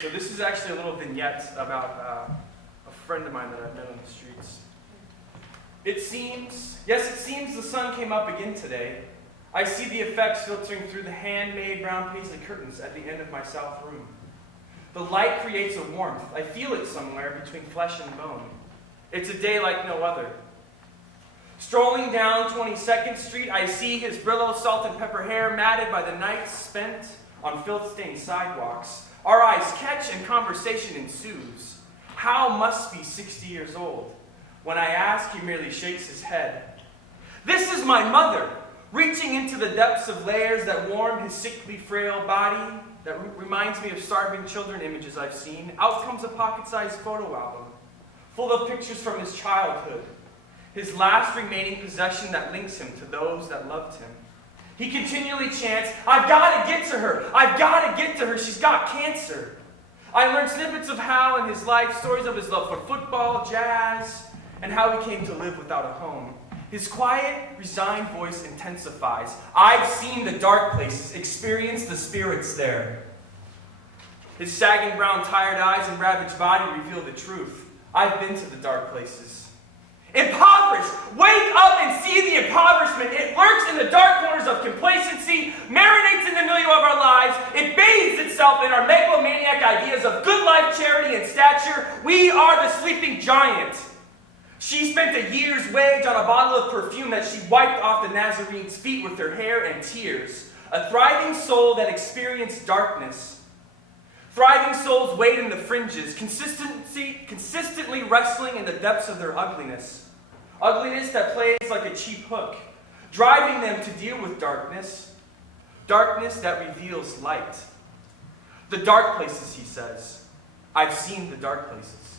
So this is actually a little vignette about a friend of mine that I've met on the streets. It seems the sun came up again today. I see the effects filtering through the handmade brown paisley curtains at the end of my south room. The light creates a warmth. I feel it somewhere between flesh and bone. It's a day like no other. Strolling down 22nd Street, I see his Brillo salt and pepper hair matted by the nights spent on filth-stained sidewalks. Our eyes catch and conversation ensues. Hal must be 60 years old. When I ask, he merely shakes his head. This is my mother, reaching into the depths of layers that warm his sickly, frail body, that reminds me of starving children images I've seen. Out comes a pocket-sized photo album, full of pictures from his childhood, his last remaining possession that links him to those that loved him. He continually chants, I've got to get to her, I've got to get to her, she's got cancer. I learned snippets of Hal and his life, stories of his love for football, jazz, and how he came to live without a home. His quiet, resigned voice intensifies. I've seen the dark places, experienced the spirits there. His sagging brown tired eyes and ravaged body reveal the truth. I've been to the dark places. Impoverished! Wake up and see the impoverishment. It lurks in the dark corners of complacency, marinates in the milieu of our lives. It bathes itself in our megalomaniac ideas of good life, charity, and stature. We are the sleeping giant. She spent a year's wage on a bottle of perfume that she wiped off the Nazarene's feet with her hair and tears. A thriving soul that experienced darkness. Thriving souls wait in the fringes, consistently wrestling in the depths of their ugliness. Ugliness that plays like a cheap hook, driving them to deal with darkness. Darkness that reveals light. The dark places, he says. I've seen the dark places.